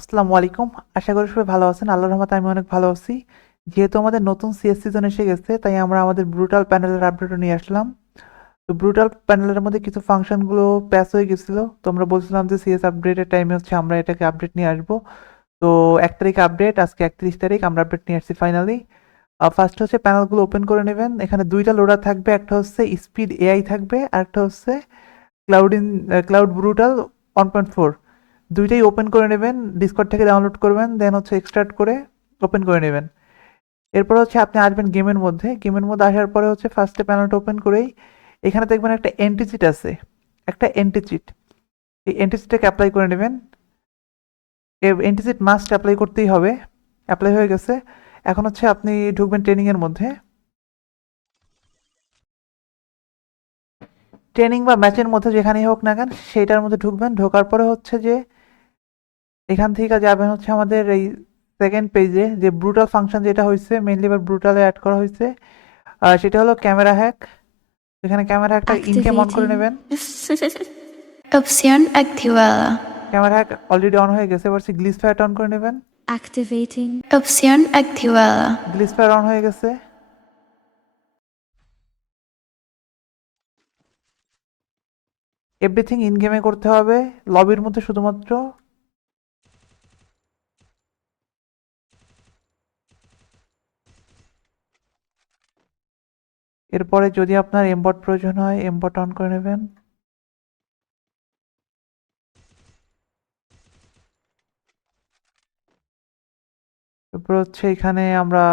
আসসালামু আলাইকুম। আশা করি সবাই ভালো আছেন। আল্লাহর রহমতে আমি অনেক ভালো আছি। যেহেতু আমাদের নতুন সিএস সিজন এসে গেছে, তাই আমরা আমাদের ব্রুটাল প্যানেলের আপডেটও নিয়ে আসলাম। তো ব্রুটাল প্যানেলের মধ্যে কিছু ফাংশনগুলো প্যাচ হয়ে গেছিলো, তো আমরা বলছিলাম যে সিএস আপডেটের টাইমে হচ্ছে আমরা এটাকে আপডেট নিয়ে আসবো। তো 1 তারিখ আপডেট, আজকে 31 তারিখ আমরা আপডেট নিয়ে আসছি ফাইনালি। ফার্স্ট হচ্ছে প্যানেলগুলো ওপেন করে নেবেন। এখানে দুইটা লোডার থাকবে, একটা হচ্ছে স্পিড এআই থাকবে আর একটা হচ্ছে ক্লাউড ব্রুটাল 1.4। দুইটাই ওপেন করে নেবেন, ডিসকর্ড থেকে ডাউনলোড করবেন, দেন হচ্ছে এক্সট্রাক্ট করে ওপেন করে নেবেন। এরপর হচ্ছে আপনি আসবেন গেমের মধ্যে আসার পরে হচ্ছে ফার্স্টে প্যানেলটা ওপেন করেই এখানে দেখবেন একটা এন্টিচিট আছে, একটা এন্টিচিট। এই এন্টিচিটটাকে অ্যাপ্লাই করে নেবেন। এই এন্টিচিট মাস্ট অ্যাপ্লাই করতেই হবে। অ্যাপ্লাই হয়ে গেছে। এখন হচ্ছে আপনি ঢুকবেন ট্রেনিংয়ের মধ্যে। ট্রেনিং বা ম্যাচের মধ্যে যেখানেই হোক না কেন সেইটার মধ্যে ঢুকবেন। ঢোকার পরে হচ্ছে যে এখান থেকে যাবেন হচ্ছে আমাদের এই সেকেন্ড পেজে, যে ব্রুটাল ফাংশন যেটা হয়েছে মেইনলি এবার ব্রুটালে অ্যাড করা হয়েছে, সেটা হলো ক্যামেরা হ্যাক। এখানে ক্যামেরা হ্যাকটা ইন গেম অন করে Activating. নেবেন। Opción activada. Camera hack already on হয়ে গেছে, এবার গ্লিচ ফায়ার অন করে নেবেন। Activating. Opción activada. Glitch fire on হয়ে গেছে। এভরিথিং ইন গেমে করতে হবে, লবির মধ্যে শুধুমাত্র। এরপরে যদি আপনার এমবট প্রয়োজন হয় এমবট অন করে নেবেন। এরপর হচ্ছে এখানে আমরা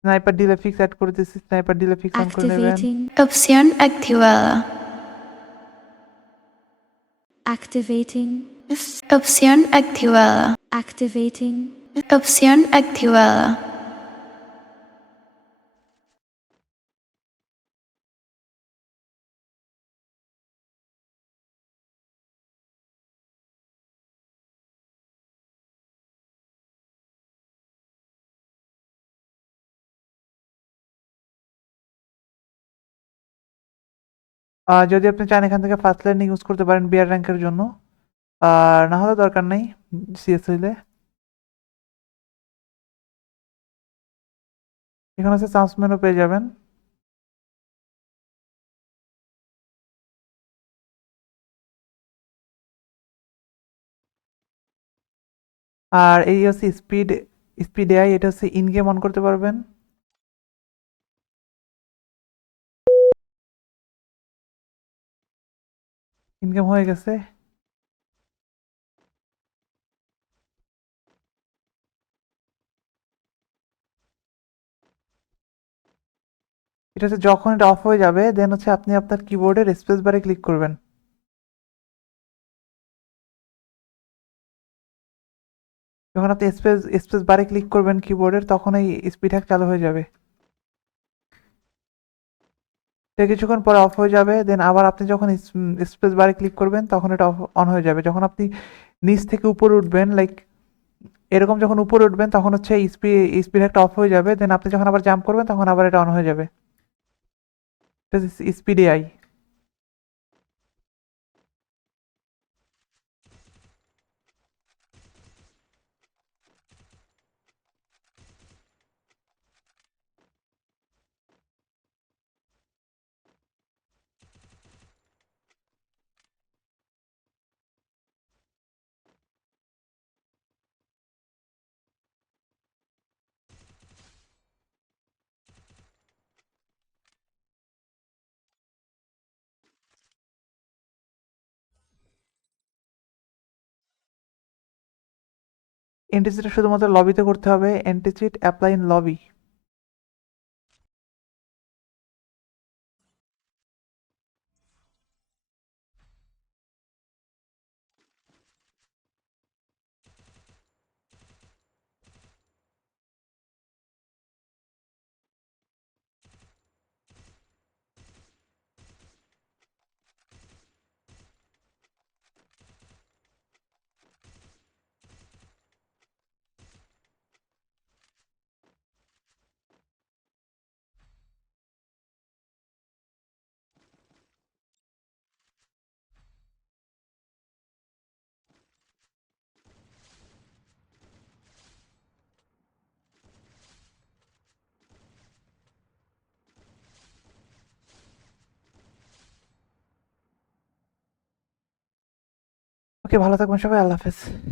স্নাইপার ডিলে ফিক্স অ্যাড করে দিচ্ছি, স্নাইপার ডিলে ফিক্স অন করে নেবেন। Activating. Opción activada. Activating. Opción activada. Activating. Opción activada. যদি আপনি চান এখান থেকে ফার্স্ট ল্যান্ডিং ইউজ করতে পারেন বিয়ার র্যাঙ্কের জন্য, আর না হলে দরকার নেই সিএস হইলে। এখানে হচ্ছে চান্স মেনু পেয়ে যাবেন। আর এই হচ্ছে স্পিড স্পিড এআই, এটা হচ্ছে ইন গেম অন করতে পারবেন। ইন গেম হয়ে গেছে। এটা হচ্ছে যখন এটা অফ হয়ে যাবে দেন হচ্ছে আপনি আপনার কিবোর্ডের স্পেস বারে ক্লিক করবেন। যখন আপনি স্পেস স্পেস বারে ক্লিক করবেন কিবোর্ডের, তখন এই স্পিড হ্যাক চালু হয়ে যাবে। এটা কিছুক্ষণ পরে অফ হয়ে যাবে, দেন আবার আপনি যখন স্পেস বারে ক্লিক করবেন তখন এটা অন হয়ে যাবে। যখন আপনি নিচ থেকে উপরে উঠবেন, লাইক এরকম যখন উপরে উঠবেন তখন হচ্ছে স্পিড হ্যাকটা অফ হয়ে যাবে, দেন আপনি যখন আবার জাম্প করবেন তখন আবার এটা অন হয়ে যাবে। Speed AI. এন্টিচিটটা শুধুমাত্র লবিতে করতে হবে, এন্টিচিট অ্যাপ্লাই ইন লবি। ওকে, ভালো থাকবেন সবাই, আল্লাহ হাফেজ।